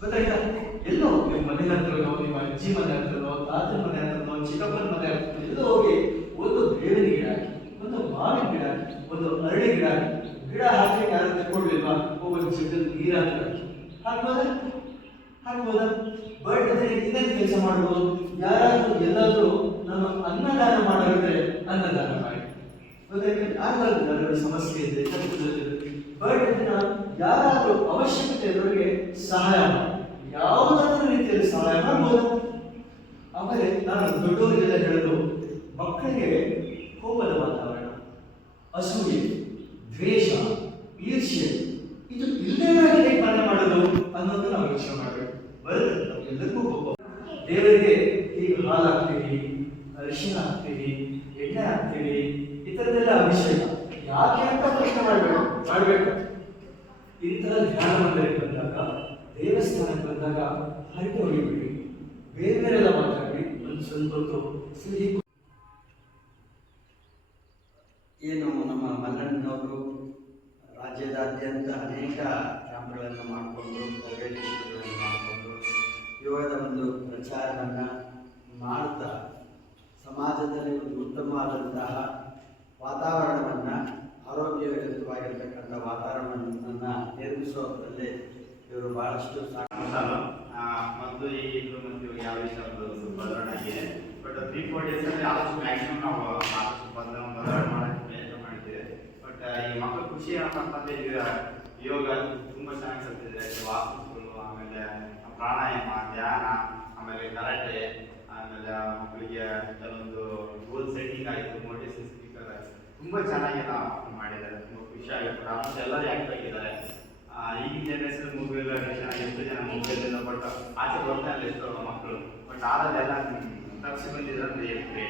ಗೊತ್ತಾಯ್ತಾ? ಎಲ್ಲೋ ನಿಮ್ಮ ಮನೆ ಹತ್ರನೋ, ನಿಮ್ಮ ಅಜ್ಜಿ ಮನೆ ಹತ್ರನೋ, ತಾತನ ಮನೆ ಹತ್ರನೋ, ಚಿಕ್ಕಪ್ಪನ ಮನೆ ಹತ್ರ ಎಲ್ಲೋ ಹೋಗಿ ಒಂದು ಬೇವಿನ ಗಿಡ ಹಾಕಿ, ಒಂದು ಮಾವಿನ ಗಿಡ ಹಾಕಿ, ಒಂದು ಅರಳಿ ಗಿಡ ಹಾಕಿ ಗಿಡ ಹಾಕಿ ಯಾರು ತಗೊಳ್ಲಿಲ್ವಾ? ಒಂದು ಚಿಕ್ಕದ ನೀರು ಹಾಕಿ ಹಾಕ್ಬೋದ? ಹಾಕ್ಬೋದ? ಬಟ್ ಅದೇ ಇನ್ನೇನು ಕೆಲಸ ಮಾಡ್ಬೋದು? ಯಾರಾದರೂ ಎಲ್ಲಾದರೂ ನಮ್ಮ ಅನ್ನದಾನ ಮಾಡೋದ್ರೆ ಅನ್ನದಾನ ಮಾಡಿ. ಗೊತ್ತಾಯ್ತು? ಯಾರಾದ್ರೂ ಸಮಸ್ಯೆ ಇದೆ ಅವಶ್ಯಕತೆ ಇರೋರಿಗೆ ಸಹಾಯ ಯಾವುದಾದ್ರೂ ರೀತಿಯಲ್ಲಿ ಸಹಾಯ ಮಾಡ್ಬೋದು. ಆಮೇಲೆ ನಾನು ದೊಡ್ಡವರಿಗೆಲ್ಲ ಹೇಳೋದು, ಮಕ್ಕಳಿಗೆ ಕೋಪದ ವಾತಾವರಣ, ಅಸೂಯೆ, ದ್ವೇಷ, ಈರ್ಷ್ಯೆ, ಇದು ಇಲ್ಲದೇ ಪಾಲನೆ ಮಾಡೋದು ಅನ್ನೋದು ನಾವು ಯೋಚನೆ ಮಾಡಬೇಕು. ಬರುತ್ತೆ ಎಲ್ಲರಿಗೂ ಕೋಪ. ದೇವರಿಗೆ ಈಗ ಹಾಲು ಹಾಕ್ತೀವಿ ಅರಿಶಿನ ಹಾಕ್ತೀವಿ ಎಣ್ಣೆ ಹಾಕ್ತೀವಿ ಈ ಥರದ್ದೆಲ್ಲ ಅಭಿಷೇಕ. ಯಾಕೆ ಅಂತ ಪ್ರಶ್ನೆ ಮಾಡಬೇಕು ಮಾಡಬೇಕು. ಇಂತಹ ಧ್ಯಾನ ಮಂದಿರಕ್ಕೆ ಬಂದಾಗ ದೇವಸ್ಥಾನಕ್ಕೆ ಬಂದಾಗ ಹರಿದು ಹೊಡಿಬೇಡಿ ಬೇರೆ ಬೇರೆಲ್ಲ ಮಾತಾಡಿ ಸ್ವಲ್ಪ ಹೊತ್ತು ಸಿಹಿ ಏನು ನಮ್ಮ ಮಲ್ಲಣ್ಣನವರು ರಾಜ್ಯದಾದ್ಯಂತ ಅನೇಕ ನಿರ್ಮಿಸೋದ್ರಲ್ಲಿ ಇವರು ಬಹಳಷ್ಟು ಸಾಕು ಮತ್ತು ಈಗಲೂ ಮತ್ತು ಯಾವ ರೀತಿ ಒಂದು ಬದಲಾವಣೆ ಆಗಿದೆ. ಬಟ್ ತ್ರೀ ಫೋರ್ ಡೇಸ್ ಅಲ್ಲಿ ಆದಷ್ಟು ಮ್ಯಾಕ್ಸಿಮಮ್ ನಾವು ಆದಷ್ಟು ಬದಲಾವಣೆ ಬದಲಾವಣೆ ಮಾಡೋಕ್ಕೆ ಪ್ರಯತ್ನ ಮಾಡ್ತೀವಿ ಬಟ್ ಈ ಮಕ್ಕಳು ಖುಷಿ ಏನಪ್ಪ ಅಂತಂದ್ರೆ ಈಗ ಯೋಗ ತುಂಬಾ ಚೆನ್ನಾಗಿ ಕಲ್ತಿದೆ ವಾಸ್ತುಗಳು, ಆಮೇಲೆ ಪ್ರಾಣಾಯಾಮ, ಧ್ಯಾನ, ಆಮೇಲೆ ಕರಾಟೆ, ಆಮೇಲೆ ಮಕ್ಕಳಿಗೆ ಕೆಲವೊಂದು ಗೋಲ್ ಸೆಟ್ಟಿಂಗ್ ಆಯಿತು ಮೋಟಿವೇಶನ್ ಸ್ಪೀಕರ್ ತುಂಬಾ ಚೆನ್ನಾಗಿ ನಾವು ಮಾಡಿದ್ದಾರೆ. ತುಂಬ ಖುಷಿ ಆಗುತ್ತೆ. ಆಲ್ಮೋಸ್ಟ್ ಎಲ್ಲರೂ ಆಕ್ಟ್ ಆಗಿದ್ದಾರೆ. ಈಗಿನ ಜನರೇಷನ್ ಮೊಬೈಲ್ ಎಷ್ಟು ಜನ ಮೊಬೈಲ್ ಎಲ್ಲ ಬಟ್ ಆಚೆ ಬರ್ತಾ ಇಲ್ಲ ಇರ್ತಾವ ಮಕ್ಕಳು ಬಟ್ ಆದಲ್ಲೆಲ್ಲ ತಪ್ಪಿಸಿ ಬಂದಿದ್ದಾರೆ ಅಂದ್ರೆ.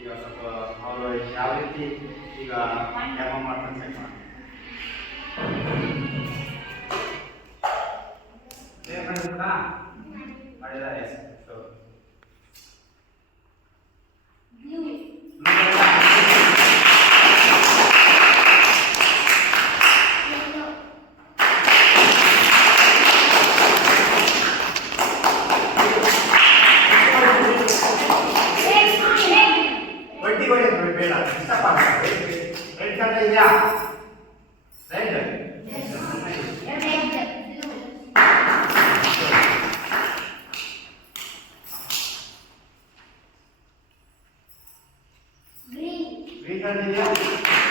ಈಗ ಸ್ವಲ್ಪ ಅವರು ಯಾವ ರೀತಿ ಈಗ ಯಾವ ಮಾಡ್ತಾರೆ ಚೆಕ್ ಮಾಡಿ ಮಾಡಿದ್ರಾ? that is the part. Red color is yeah. Red. Red. Green. Green color is yeah.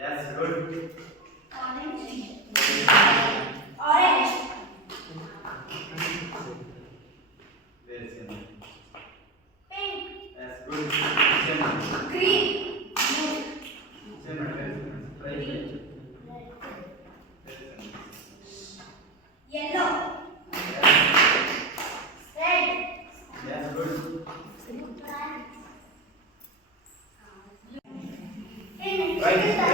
Yes, good. Orange. Orange. Very simple. Yes, good. Simple. Very simple. Very simple. Yellow. Yes. Red. Yes, good. Pink. Right.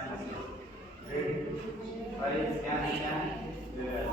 Ready? Ready? Scan, scan. Yeah.